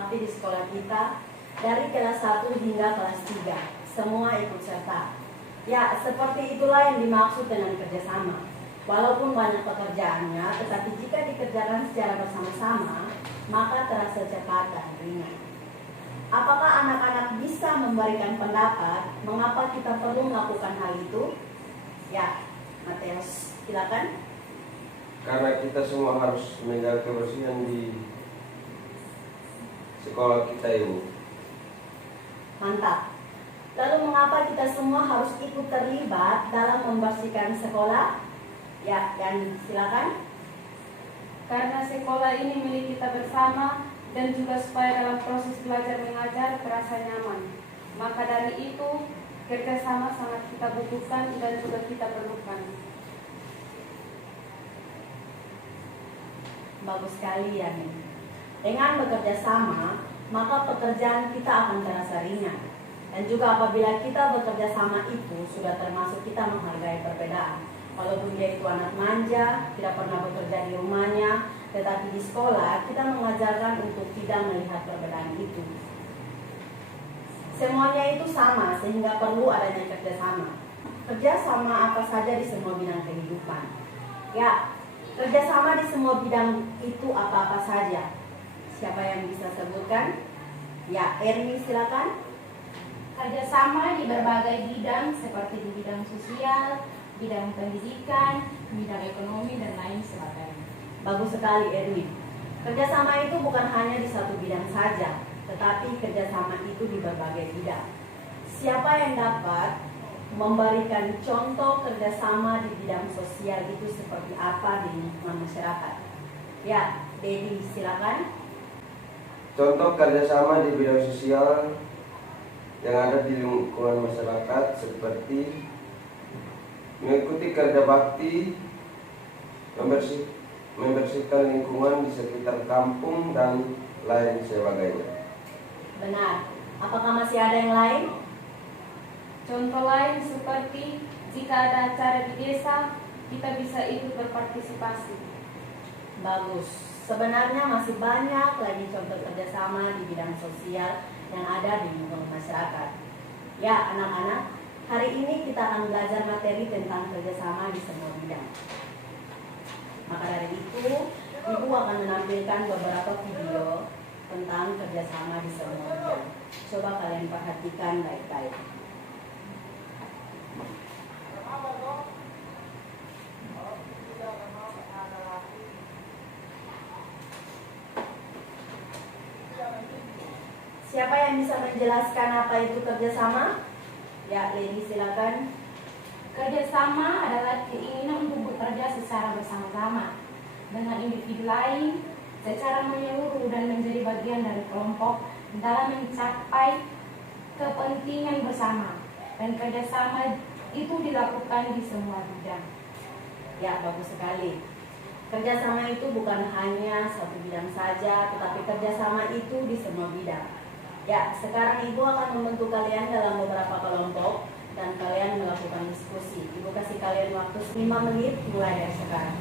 bakti di sekolah kita dari kelas 1 hingga kelas 3. Semua ikut serta. Ya, seperti itulah yang dimaksud dengan kerjasama. Walaupun banyak pekerjaannya, tetapi jika dikerjakan secara bersama-sama, maka terasa cepat dan ringan. Apakah anak-anak bisa memberikan pendapat mengapa kita perlu melakukan hal itu? Ya, Mateus, silakan. Karena kita semua harus menjaga kebersihan di sekolah kita ini. Mantap. Lalu mengapa kita semua harus ikut terlibat dalam membersihkan sekolah? Ya, Dan, silakan. Karena sekolah ini milik kita bersama dan juga supaya dalam proses belajar mengajar terasa nyaman. Maka dari itu, kerjasama sangat kita butuhkan dan juga kita perlukan. Bagus sekali ya, nih. Dengan bekerja sama, maka pekerjaan kita akan terasa ringan. Dan juga apabila kita bekerja sama itu sudah termasuk kita menghargai perbedaan. Walaupun dia itu anak manja, tidak pernah bekerja di rumahnya, tetapi di sekolah kita mengajarkan untuk tidak melihat perbedaan itu. Semuanya itu sama sehingga perlu adanya kerjasama. Kerjasama apa saja di semua bidang kehidupan. Ya, kerjasama di semua bidang itu apa-apa saja. Siapa yang bisa sebutkan? Ya, Erni silakan. Kerjasama di berbagai bidang seperti di bidang sosial, bidang pendidikan, bidang ekonomi, dan lain sebagainya. Bagus sekali, Erwin. Kerjasama itu bukan hanya di satu bidang saja, tetapi kerjasama itu di berbagai bidang. Siapa yang dapat memberikan contoh kerjasama di bidang sosial itu seperti apa di lingkungan masyarakat? Ya, Dedi, silakan. Contoh kerjasama di bidang sosial yang ada di lingkungan masyarakat seperti mengikuti kerja bakti, membersihkan lingkungan di sekitar kampung, dan lain sebagainya. Benar. Apakah masih ada yang lain? Contoh lain seperti jika ada acara di desa, kita bisa ikut berpartisipasi. Bagus. Sebenarnya masih banyak lagi contoh kerjasama di bidang sosial yang ada di lingkungan masyarakat. Ya, anak-anak, hari ini kita akan belajar materi tentang kerjasama di semua bidang. Maka dari itu, Ibu akan menampilkan beberapa video tentang kerjasama di semua bidang. Coba kalian perhatikan baik-baik. Siapa yang bisa menjelaskan apa itu kerjasama? Ya, Lady silakan. Kerjasama adalah keinginan untuk bekerja secara bersama-sama dengan individu lain secara menyeluruh dan menjadi bagian dari kelompok dalam mencapai kepentingan bersama. Dan kerjasama itu dilakukan di semua bidang. Ya, bagus sekali. Kerjasama itu bukan hanya satu bidang saja, tetapi kerjasama itu di semua bidang. Ya, sekarang Ibu akan membentuk kalian dalam beberapa kelompok dan kalian melakukan diskusi. Ibu kasih kalian waktu 5 menit mulai dari sekarang.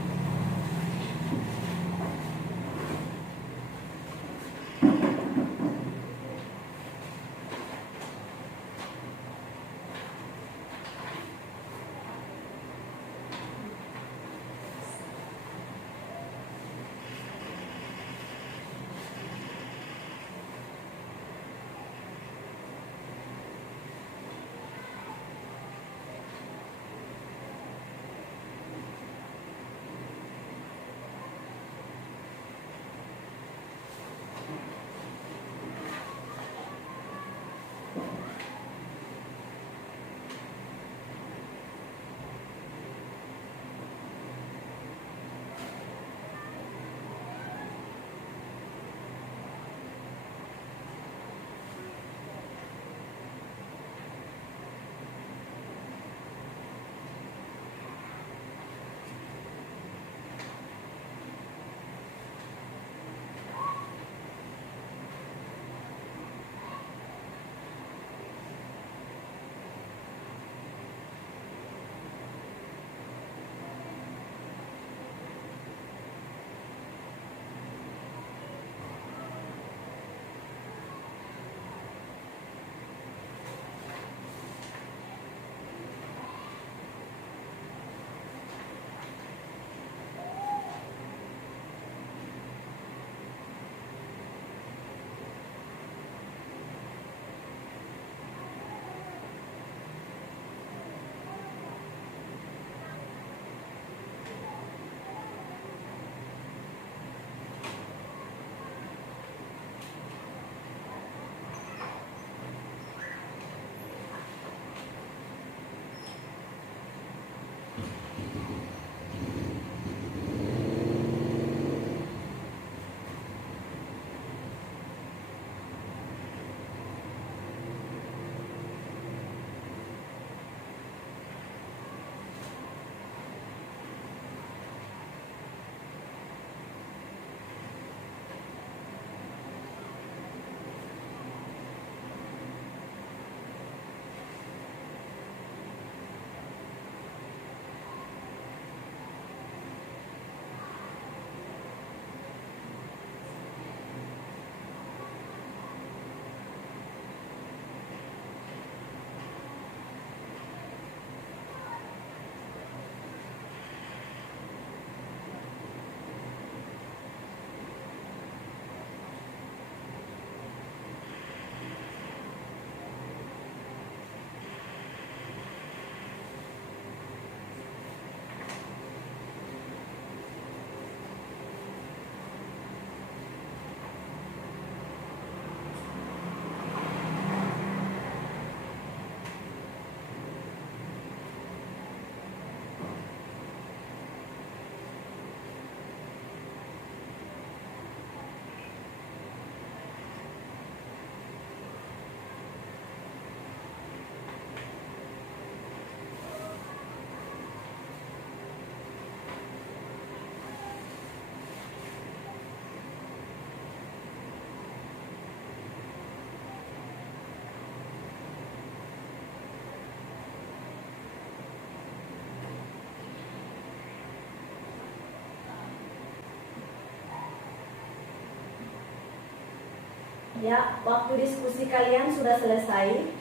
Ya, waktu diskusi kalian sudah selesai.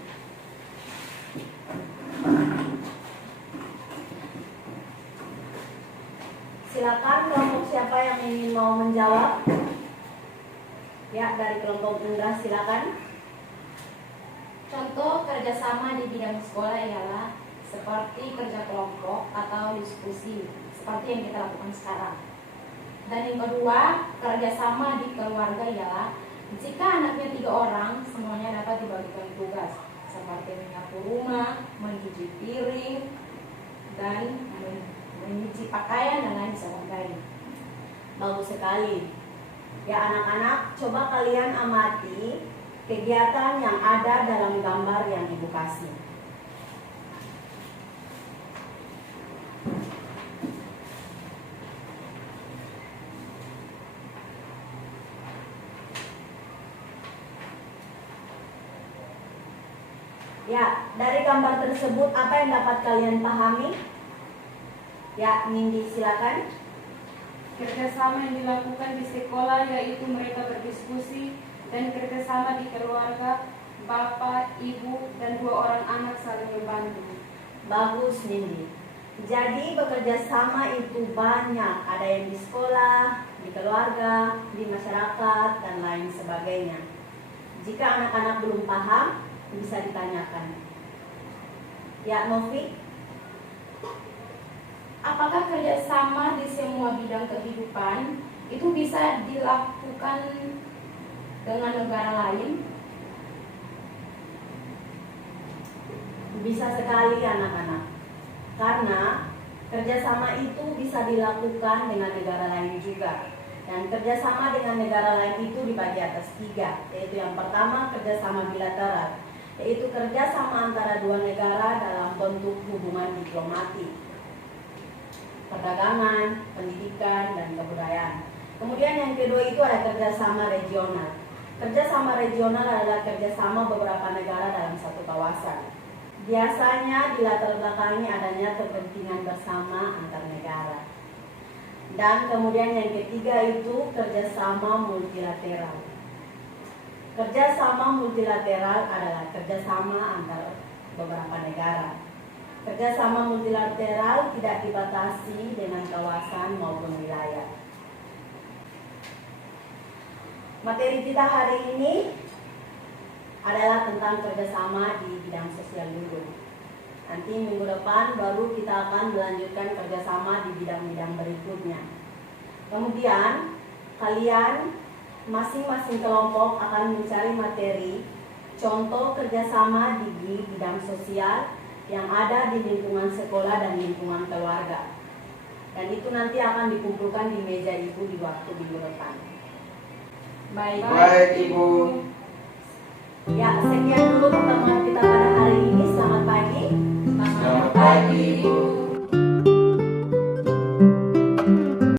Silakan kelompok siapa yang ingin mau menjawab. Ya, dari kelompok Indra silakan. Contoh kerjasama di bidang sekolah ialah seperti kerja kelompok atau diskusi, seperti yang kita lakukan sekarang. Dan yang kedua, kerjasama di keluarga ialah jika anaknya 3 orang, semuanya dapat dibagikan tugas, seperti menyapu rumah, mencuci piring, dan mencuci pakaian dan lain sebagainya. Bagus sekali. Ya anak-anak, coba kalian amati kegiatan yang ada dalam gambar yang Ibu kasih. Ya, dari gambar tersebut apa yang dapat kalian pahami? Ya, Nindi silakan. Kerjasama yang dilakukan di sekolah yaitu mereka berdiskusi, dan kerjasama di keluarga, bapak, ibu, dan 2 orang anak saling membantu. Bagus Nindi. Jadi bekerja sama itu banyak, ada yang di sekolah, di keluarga, di masyarakat, dan lain sebagainya. Jika anak-anak belum paham, bisa ditanyakan. Ya, Novi. Apakah kerjasama di semua bidang kehidupan itu bisa dilakukan dengan negara lain? Bisa sekali anak-anak. Karena kerjasama itu bisa dilakukan dengan negara lain juga. Dan kerjasama dengan negara lain itu dibagi atas 3, yaitu yang pertama kerjasama bilateral, yaitu kerjasama antara 2 negara dalam bentuk hubungan diplomatik, perdagangan, pendidikan, dan kebudayaan. Kemudian yang kedua itu ada kerjasama regional. Kerjasama regional adalah kerjasama beberapa negara dalam satu kawasan. Biasanya di latar belakangnya adanya kepentingan bersama antar negara. Dan kemudian yang ketiga itu kerjasama multilateral. Kerjasama multilateral adalah kerjasama antar beberapa negara. Kerjasama multilateral tidak dibatasi dengan kawasan maupun wilayah. Materi kita hari ini adalah tentang kerjasama di bidang sosial dulu. Nanti minggu depan baru kita akan melanjutkan kerjasama di bidang-bidang berikutnya. Kemudian kalian masing-masing kelompok akan mencari materi contoh kerjasama di bidang sosial yang ada di lingkungan sekolah dan lingkungan keluarga. Dan itu nanti akan dikumpulkan di meja ibu di waktu minggu depan. Baik, Ibu. Ya, sekian dulu pertemuan kita pada hari ini. Selamat pagi. Selamat pagi. Ibu.